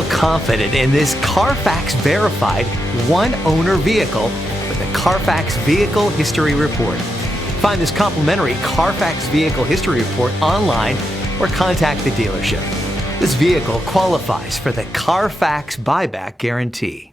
Feel confident in this Carfax verified one-owner vehicle with the Carfax Vehicle History Report. Find this complimentary Carfax Vehicle History Report online or contact the dealership. This vehicle qualifies for the Carfax Buyback Guarantee.